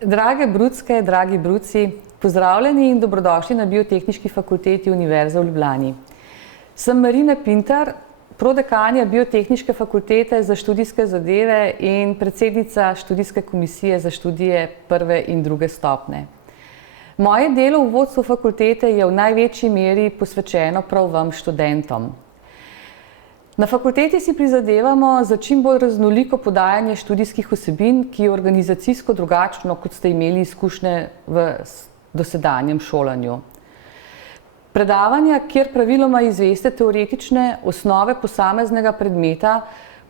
Drage brucke, dragi bruci, pozdravljeni in dobrodošli na Biotehniški fakulteti Univerze v Ljubljani. Sem Marina Pintar, prodekanja Biotehniške fakultete za študijske zadeve in predsednica študijske komisije za študije prve in druge stopnje. Moje delo v vodstvu fakultete je v največji meri posvečeno prav vam, študentom. Na fakulteti si prizadevamo za čim bolj raznoliko podajanje študijskih vsebin, ki je organizacijsko drugačno, kot ste imeli izkušnje v dosedanjem šolanju. Predavanja, kjer praviloma izveste teoretične osnove posameznega predmeta,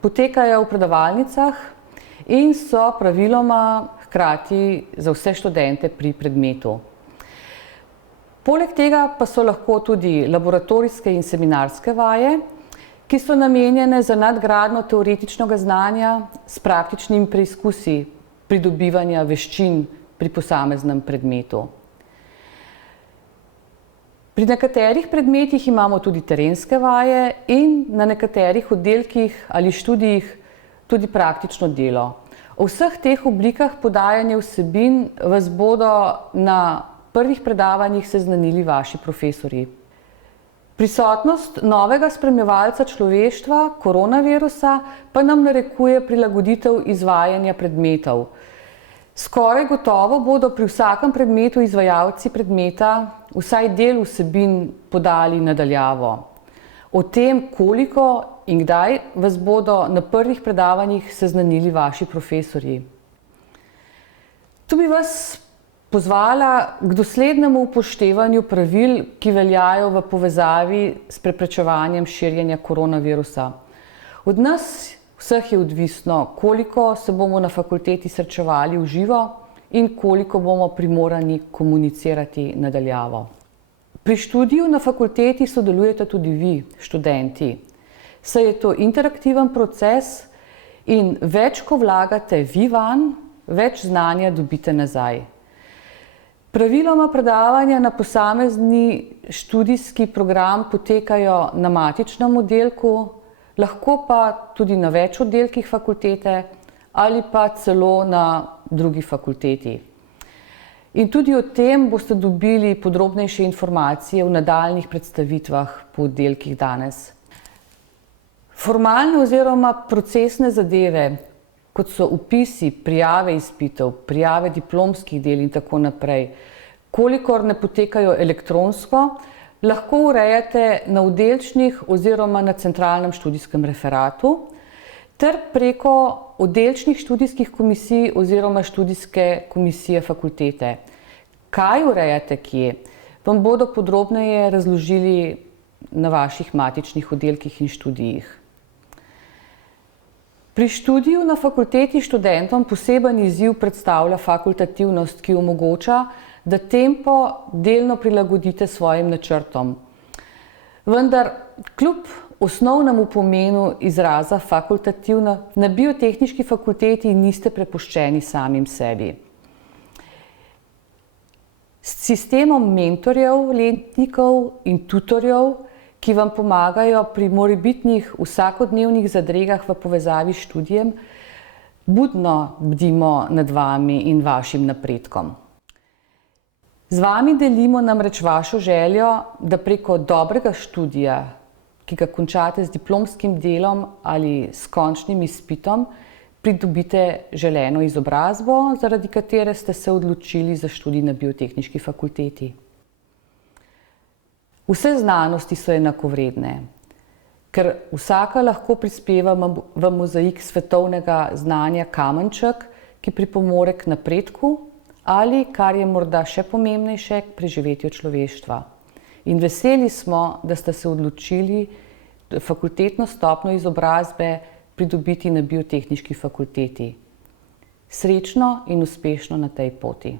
potekajo v predavalnicah in so praviloma hkrati za vse študente pri predmetu. Poleg tega pa so lahko tudi laboratorijske in seminarske vaje, ki so namenjene za nadgradnjo teoretičnega znanja s praktičnimi preizkusi pridobivanja veščin pri posameznem predmetu. Pri nekaterih predmetih imamo tudi terenske vaje in na nekaterih oddelkih ali študijih tudi praktično delo. O vseh teh oblikah podajanja vsebin vas bodo na prvih predavanjih seznanili vaši profesorji. Prisotnost novega spremljevalca človeštva, koronavirusa, pa nam narekuje prilagoditev izvajanja predmetov. Skoraj gotovo bodo pri vsakem predmetu izvajalci predmeta vsaj del vsebin podali na daljavo. O tem, koliko in kdaj, vas bodo na prvih predavanjih seznanili vaši profesorji. Tu bi vas pozvala k doslednemu upoštevanju pravil, ki veljajo v povezavi s preprečevanjem širjenja koronavirusa. Od nas vseh je odvisno, koliko se bomo na fakulteti srečevali v živo in koliko bomo primorani komunicirati na daljavo. Pri študiju na fakulteti sodelujete tudi vi, študenti, saj je to interaktiven proces in več, ko vlagate vi vanj, več znanja dobite nazaj. Praviloma predavanja na posamezni študijski program potekajo na matičnem oddelku, lahko pa tudi na več oddelkih fakultete ali pa celo na drugi fakulteti. In tudi o tem boste dobili podrobnejše informacije v nadaljnjih predstavitvah po oddelkih danes. Formalne oziroma procesne zadeve, kot so vpisi, prijave izpitov, prijave diplomskih del in tako naprej, kolikor ne potekajo elektronsko, lahko urejate na oddelčnih oziroma na centralnem študijskem referatu ter preko oddelčnih študijskih komisij oziroma študijske komisije fakultete. Kaj urejate kje, vam bodo podrobneje razložili na vaših matičnih oddelkih in študijih. Pri študiju na fakulteti študentom poseben izziv predstavlja fakultativnost, ki omogoča, da tempo delno prilagodite svojim načrtom. Vendar kljub osnovnemu pomenu izraza fakultativno, na Biotehniški fakulteti niste prepuščeni samim sebi. S sistemom mentorjev, letnikov in tutorjev, ki vam pomagajo pri morebitnih vsakodnevnih zadregah v povezavi s študijem, budno bdimo nad vami in vašim napredkom. Z vami delimo namreč vašo željo, da preko dobrega študija, ki ga končate z diplomskim delom ali s končnim izpitom, pridobite želeno izobrazbo, zaradi katere ste se odločili za študij na Biotehniški fakulteti. Vse znanosti so enakovredne, ker vsaka lahko prispeva v mozaik svetovnega znanja kamenček, ki pripomore k napredku ali, kar je morda še pomembnejše, k preživetju človeštva. In veseli smo, da ste se odločili fakultetno stopnjo izobrazbe pridobiti na Biotehniški fakulteti. Srečno in uspešno na tej poti.